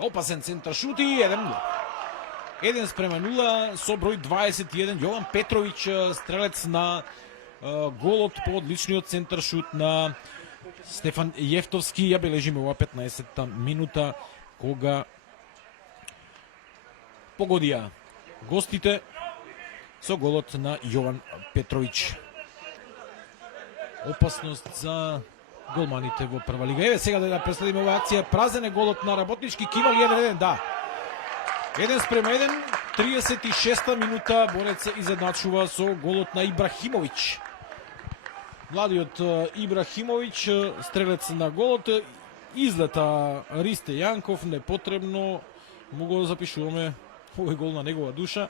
Опасен центар шут и 1-0. 1:0 со број 21 Јован Петровиќ, стрелец на голот по одличниот центар шут на Стефан Јефтовски. Ја бележиме ова 15-та минута кога погодија гостите со голот на Јован Петровиќ. Опасност за голманите во прва лига. Еве сега да преследиме оваа акција. Празен е голот на Работнички. Кимал 1-1, да. 1:1, 36-та минута, Борец се изедначува со голот на Ибрахимовиќ. Младиот Ибрахимовиќ, стрелец на голот, излета Ристе Јанков, непотребно, му го запишуваме овој гол на негова душа.